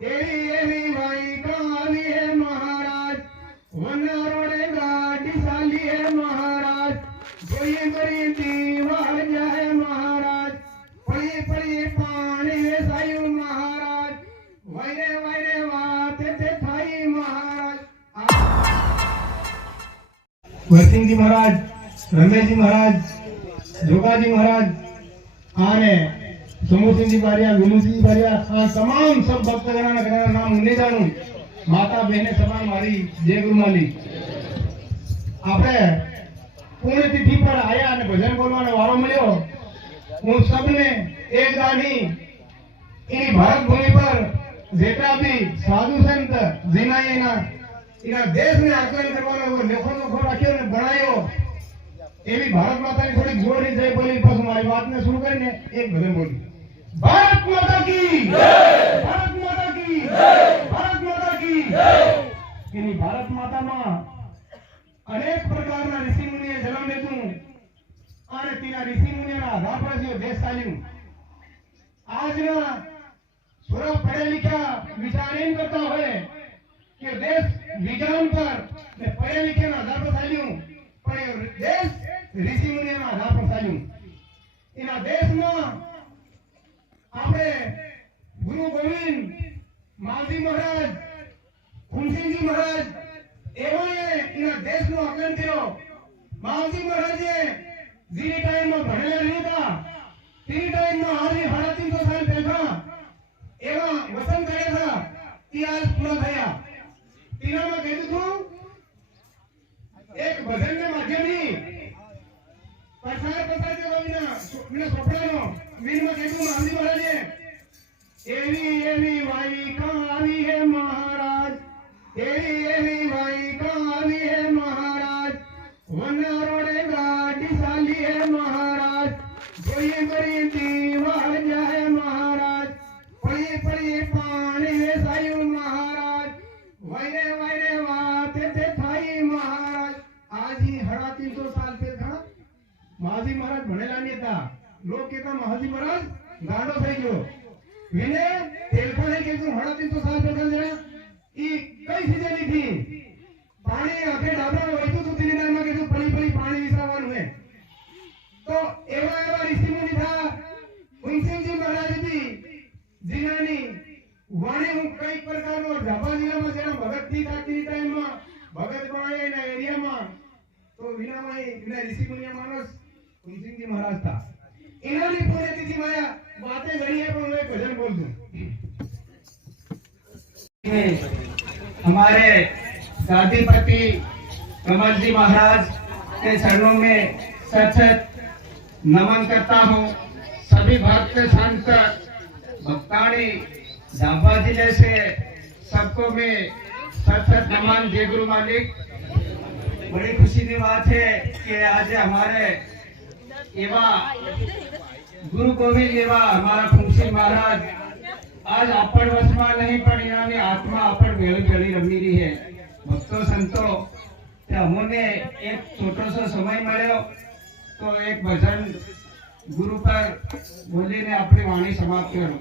એવી એવી વાઈ કાવી હે મહારાજ, વનારોડે ગાડી ચાલી હે મહારાજ, જોઈએ કરી દીવાળ જાય મહારાજ, પડી પડી પાણી વેસાયું મહારાજ, વૈરે વૈરે વાતે તે થાય મહારાજ। વરસિંહજી મહારાજ, રમેશજી મહારાજ, જોગાજી મહારાજ आने समूह सिंह जी बारिया, विनू सिंह बारिया, तमाम सब भक्तगणों का नाम उन्हें जानू। माता बहने सभा मारी जय गुरु माली। आपने पुण्य तिथि पर आया ने भजन बोलवाने वारो मिलो। उन सबने एक दानी इन भारत भूमि पर जेटा भी साधु संत जिना इना देश ने आकलन करवानो वो लेखो राख्यो ने बनायो। एवी भारत माता की थोड़ी जोड़ी जय बोली, बस हमारी बात ने शुरू करेंगे। एक भजन बोली, भारत माता की जय, भारत माता की जय, भारत माता की जय। इनी भारत माता में अनेक प्रकारना ऋषि मुनिए जन्म लीधुं અને તેના ઋષિ મુનિઓના આધાર પર જે દેશ ચાલ્યું। આજના થોડા પઢે लिखा विचार એમ કરતા હોય કે દેશ વિજ્ઞાન પર ને પઢે लिखेના આધાર પર ચાલ્યું, પણ દેશ ऋषि मुनियों आधार पर चालू। इन देश में आपने गुरु गोविंद मालजी महाराज, फूलसिंह जी महाराज एवं इन देश नो आकलन किया। मालजी महाराज जी टाइम में भणेला नहीं था, ती टाइम में आज 350 साल पहला एवं वचन करे था कि आज पूरा थया। तीना में कहते थू एक भजन के माध्यम ही प्रसार प्रसार के बाबीना मैंने सपनानो वीर में कहूं मालजी महाराज एवी वाई कावी है महाराज, एवी वाई कावी है महाराज, वनारोडे गाड़ी चाली है महाराज, જોઈએ કરી દીવાળ જાય महाराज, પડી પડી પાણી વેસાયું महाराज, વૈરે વૈરે વાતે તે થાય महाराज। आज ही 350 साल પહેલા महाजी महाराज भणेला नहीं था। लोग कहता महाजी महाराज गांडो થઈ ગયો। વિને તેલખાને કીધું 350 સાલ પહેલા જણા ઈ કઈ સીધેલી थी પાણી આખે ડાબા વહેતું હતું તીનામાં કીધું પડી પડી પાણી વિસાવાનું હે। તો એવા એવા ઋષિ મુનિ થા। ફૂલસિંહજી મહારાજ भी જીનાની વાણી હું કઈ પ્રકારનો ડાબા જિલ્લામાં જેના ભગત થી તાકી ટાઈમમાં ભગત બનાય ના એરિયામાં તો વિનામાં ઇના ઋષિ મુનિયા માણસ फूलसिंह जी महाराज था। इन्होंने पूरे तिथि माया बातें गई है, पर मैं भजन बोल दूं। हमारे गादीपति कमल जी महाराज के चरणों में सच नमन करता हूँ। सभी भक्त संत भक्तानी झाबा जिले से सबको मैं सच नमन। जय गुरु मालिक। बड़ी खुशी की बात है कि आज हमारे एवा गुरु गोविंद एवा हमारा फूलसिंह महाराज आज आपण वशમાં नहीं पण यानी आत्मा आपण भेली भेली रमी रही है। भक्तों संतों हमने एक छोटो सो समय મળ્યો तो एक भजन गुरु पर बोलीने अपनी वाणी समाप्त करूं।